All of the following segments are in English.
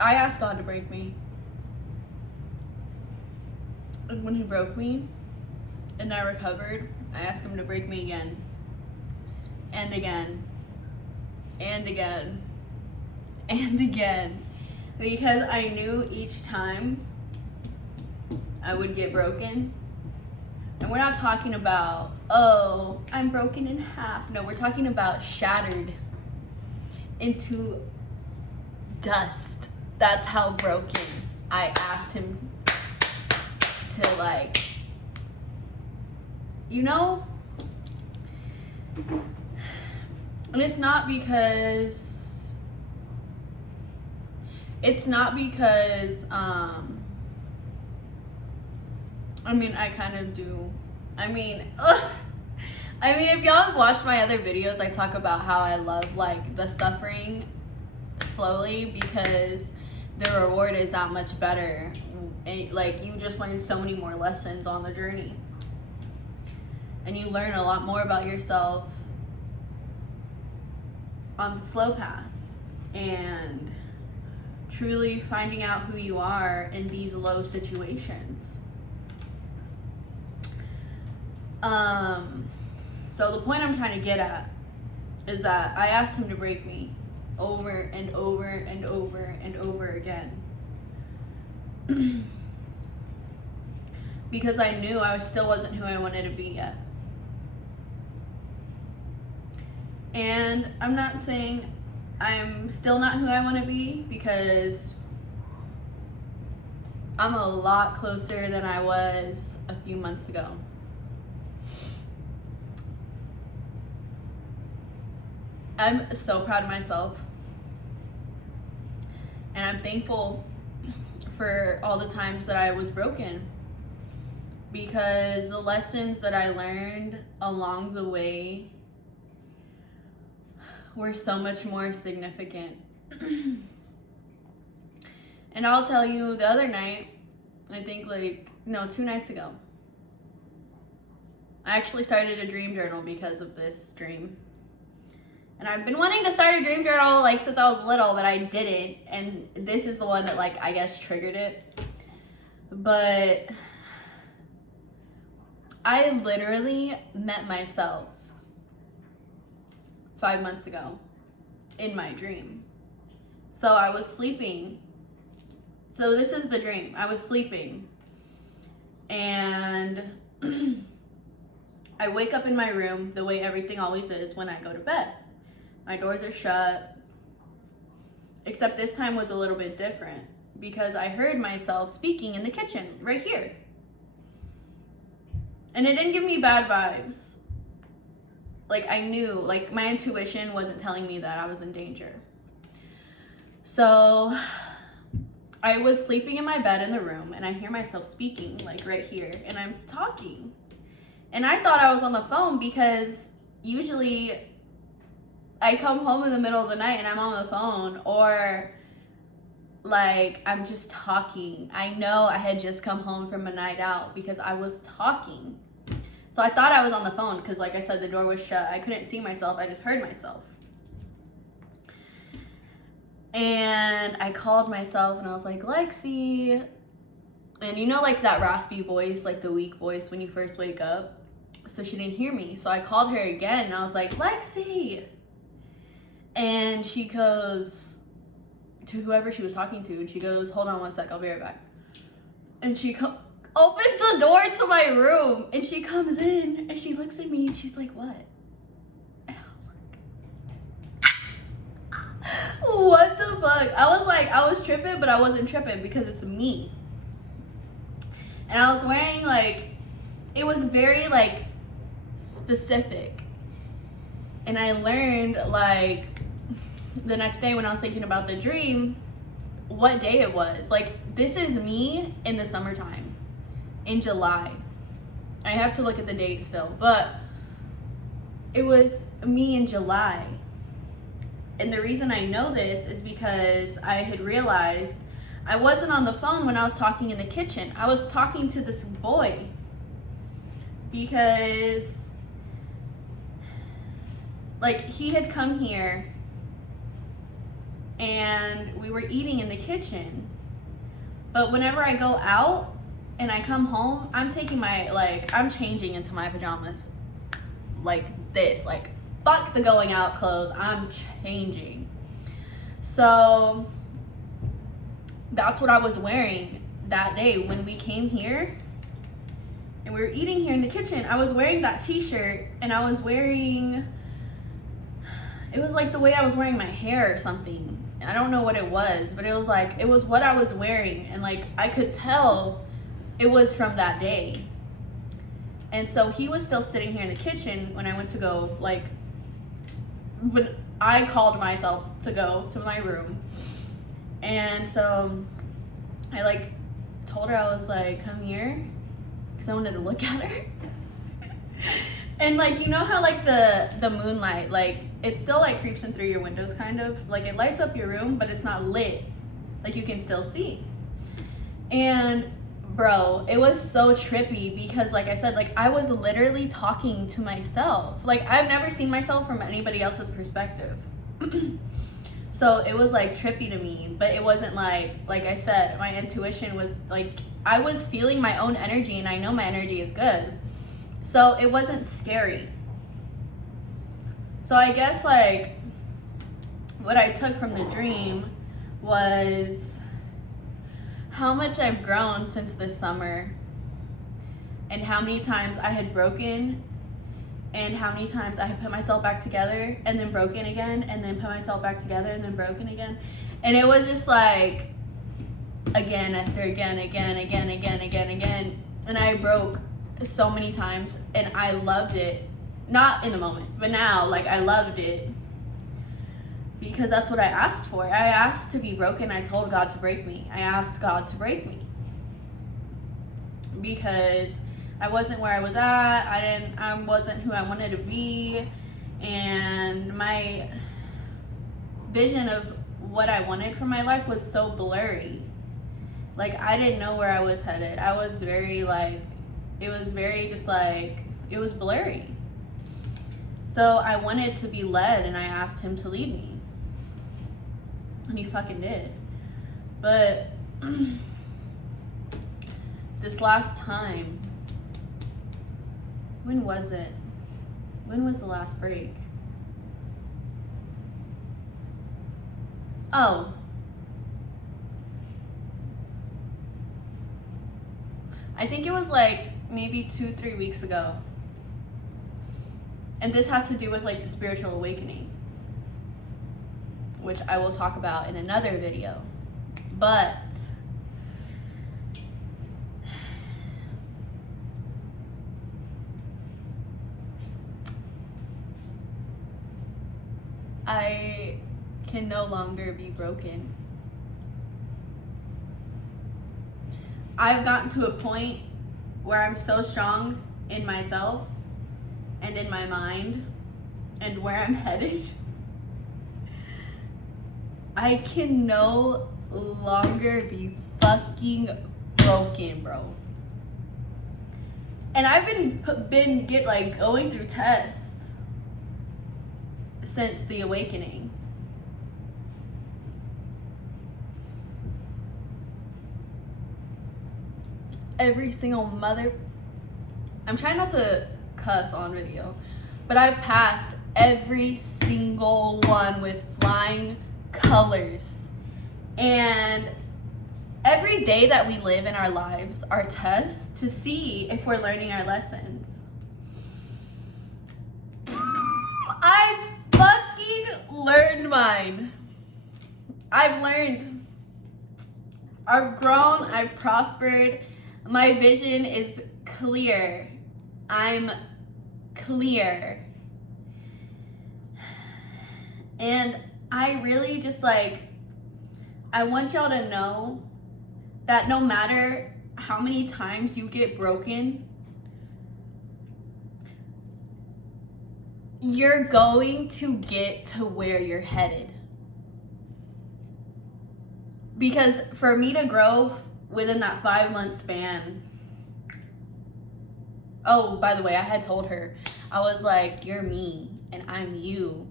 I asked God to break me. And when he broke me and I recovered, I asked him to break me again. And again. And again. And again. Because I knew each time I would get broken. And we're not talking about, oh, I'm broken in half. No, we're talking about shattered into dust. That's how broken I asked him to, like, you know? And it's not because I mean, I kind of do. I mean, if y'all have watched my other videos, I talk about how I love, like, the suffering slowly because the reward is that much better. And, like, you just learn so many more lessons on the journey. And you learn a lot more about yourself on the slow path. And truly finding out who you are in these low situations. So the point I'm trying to get at is that I asked him to break me over and over and over and over again. Because I knew I still wasn't who I wanted to be yet. And I'm not saying I'm still not who I want to be, because I'm a lot closer than I was a few months ago. I'm so proud of myself. And I'm thankful for all the times that I was broken, because the lessons that I learned along the way were so much more significant. And I'll tell you, the other night, I think 2 nights ago, I actually started a dream journal because of this dream. And I've been wanting to start a dream journal since I was little, but I didn't. And this is the one that I guess triggered it. But I literally met myself 5 months ago in my dream. So I was sleeping. So this is the dream. I was sleeping. And I wake up in my room the way everything always is when I go to bed. My doors are shut, except this time was a little bit different because I heard myself speaking in the kitchen right here. And it didn't give me bad vibes. I knew, my intuition wasn't telling me that I was in danger. So I was sleeping in my bed in the room and I hear myself speaking right here, and I'm talking. And I thought I was on the phone because usually I come home in the middle of the night and I'm on the phone, or I'm just talking. I know I had just come home from a night out because I was talking. So I thought I was on the phone because, like I said, the door was shut. I couldn't see myself. I just heard myself. And I called myself and I was like, Lexi. And you know, that raspy voice, the weak voice when you first wake up? So she didn't hear me. So I called her again and I was like, Lexi. And she goes to whoever she was talking to, and she goes, hold on one sec, I'll be right back. And she opens the door to my room, and she comes in, and she looks at me, and she's like, what? And I was like, what the fuck? I was tripping, but I wasn't tripping because it's me. And I was wearing, it was very, specific. And I learned, the next day when I was thinking about the dream, what day it was. This is me in the summertime, in July. I have to look at the date still, but it was me in July. And the reason I know this is because I had realized I wasn't on the phone when I was talking in the kitchen. I was talking to this boy because he had come here and we were eating in the kitchen. But whenever I go out and I come home, I'm changing into my pajamas. Like this, like fuck the going out clothes, I'm changing. So that's what I was wearing that day when we came here and we were eating here in the kitchen. I was wearing that t-shirt, and I was wearing, it was like the way I was wearing my hair or something. I don't know what it was, but it was what I was wearing, and like I could tell it was from that day. And so he was still sitting here in the kitchen when I went to go, like, when I called myself to go to my room. And so I like told her, I was like, come here, because I wanted to look at her. And like, you know how like the moonlight, like it still like creeps in through your windows, kind of like it lights up your room, but it's not lit, like you can still see. And bro, it was so trippy because like I said, like I was literally talking to myself. Like I've never seen myself from anybody else's perspective. So it was like trippy to me, but it wasn't like I said, my intuition was like, I was feeling my own energy, and I know my energy is good. So it wasn't scary. So I guess like what I took from the dream was how much I've grown since this summer, and how many times I had broken, and how many times I had put myself back together and then broken again, and then put myself back together and then broken again. And it was just like again after again. And I broke so many times, and I loved it. Not in the moment, but now, like, I loved it because that's what I asked for. I asked to be broken. I told God to break me. I asked God to break me because I wasn't where I was at. I wasn't who I wanted to be, and my vision of what I wanted from my life was so blurry. Like, I didn't know where I was headed. I was very like, it was very just like, it was blurry. So I wanted to be led, and I asked him to lead me, and he fucking did. But this last time, when was it? When was the last break? Oh. I think it was like maybe 2-3 weeks ago. And this has to do with like the spiritual awakening, which I will talk about in another video. But I can no longer be broken. I've gotten to a point where I'm so strong in myself and in my mind and where I'm headed. I can no longer be fucking broken, bro. And I've been going through tests since the awakening. Every single mother, I'm trying not to cuss on video, but I've passed every single one with flying colors. And every day that we live in our lives are tests to see if we're learning our lessons. I fucking learned mine. I've learned. I've grown. I've prospered. My vision is clear. I'm clear. And I really just I want y'all to know that no matter how many times you get broken, you're going to get to where you're headed. Because for me to grow within that 5-month span, oh, by the way, I had told her, I was like, you're me and I'm you.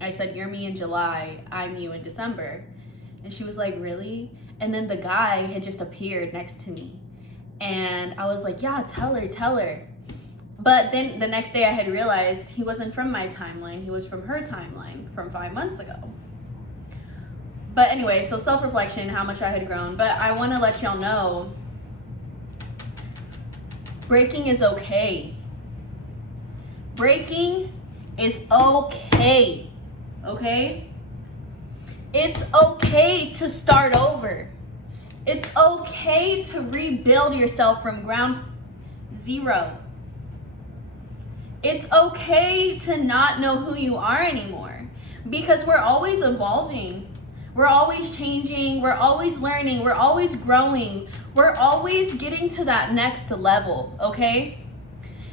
I said, you're me in July, I'm you in December. And she was like, really? And then the guy had just appeared next to me. And I was like, yeah, tell her. But then the next day I had realized he wasn't from my timeline. He was from her timeline from 5 months ago. But anyway, so self-reflection, how much I had grown. But I want to let y'all know, breaking is okay. Breaking is okay. Okay? It's okay to start over. It's okay to rebuild yourself from ground zero. It's okay to not know who you are anymore, because we're always evolving. We're always changing. We're always learning. We're always growing. We're always getting to that next level, okay?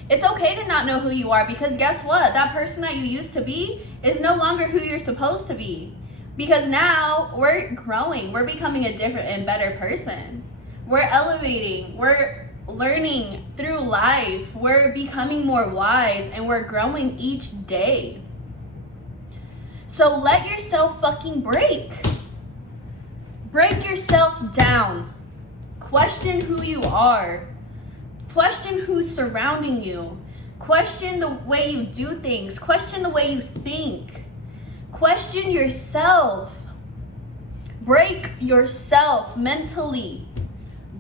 It's okay to not know who you are, because guess what? That person that you used to be is no longer who you're supposed to be. Because now we're growing. We're becoming a different and better person. We're elevating. We're learning through life. We're becoming more wise, and we're growing each day. So let yourself fucking break. Break yourself down. Question who you are. Question who's surrounding you. Question the way you do things. Question the way you think. Question yourself. Break yourself mentally.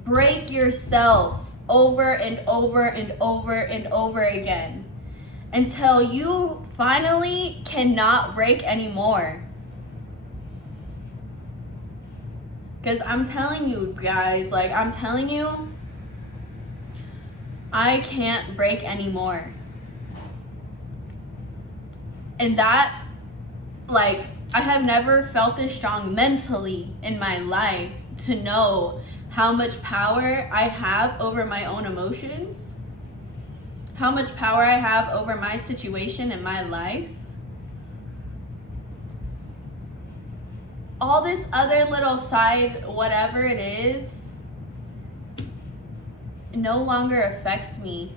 Break yourself over and over and over and over again until you finally cannot break anymore. Because I'm telling you guys, I'm telling you, I can't break anymore. And that, I have never felt this strong mentally in my life to know how much power I have over my own emotions, how much power I have over my situation in my life. All this other little side, whatever it is, no longer affects me.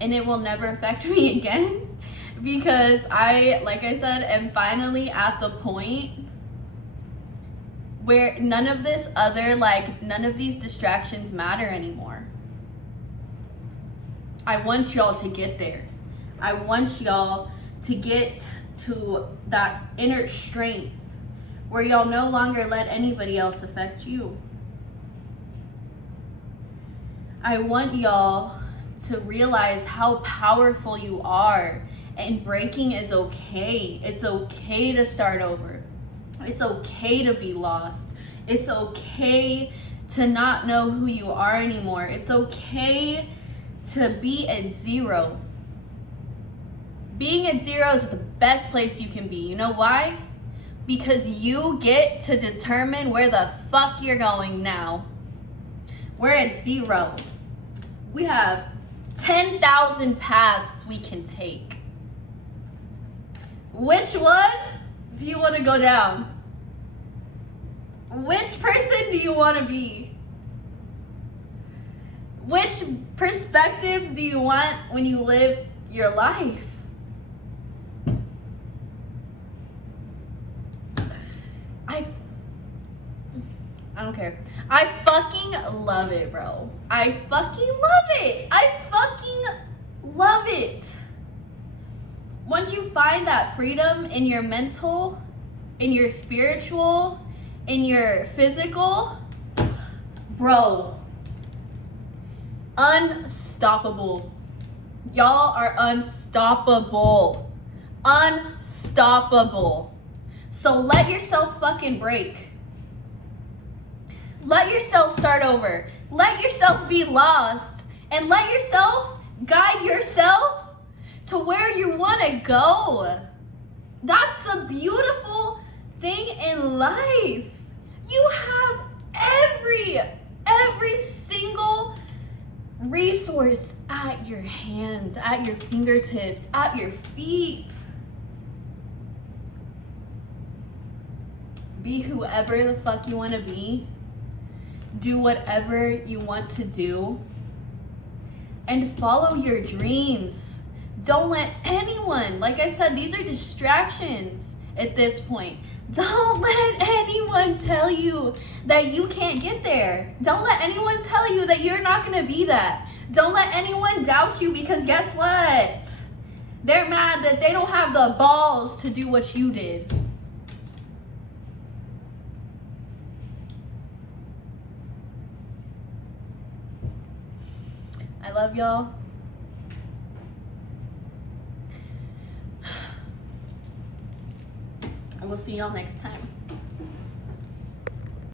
And it will never affect me again. Because like I said, am finally at the point where none of these distractions matter anymore. I want y'all to get there. I want y'all to get to that inner strength where y'all no longer let anybody else affect you. I want y'all to realize how powerful you are. And breaking is okay. It's okay to start over. It's okay to be lost. It's okay to not know who you are anymore. It's okay to be at zero. Being at zero is the best place you can be. You know why? Because you get to determine where the fuck you're going now. We're at zero. We have 10,000 paths we can take. Which one do you want to go down? Which person do you want to be? Which perspective do you want when you live your life? I don't care. I fucking love it, bro. I fucking love it. I fucking love it. Once you find that freedom in your mental, in your spiritual, in your physical, bro, unstoppable. Y'all are unstoppable. Unstoppable. So let yourself fucking break. Let yourself start over. Let yourself be lost. And let yourself guide yourself to where you want to go. That's the beautiful thing in life. You have every single resource at your hands, at your fingertips, at your feet. Be whoever the fuck you want to be. Do whatever you want to do. And follow your dreams. Don't let anyone, like I said, these are distractions at this point. Don't let anyone tell you that you can't get there. Don't let anyone tell you that you're not going to be that. Don't let anyone doubt you, because guess what? They're mad that they don't have the balls to do what you did. I love y'all. And we'll see y'all next time.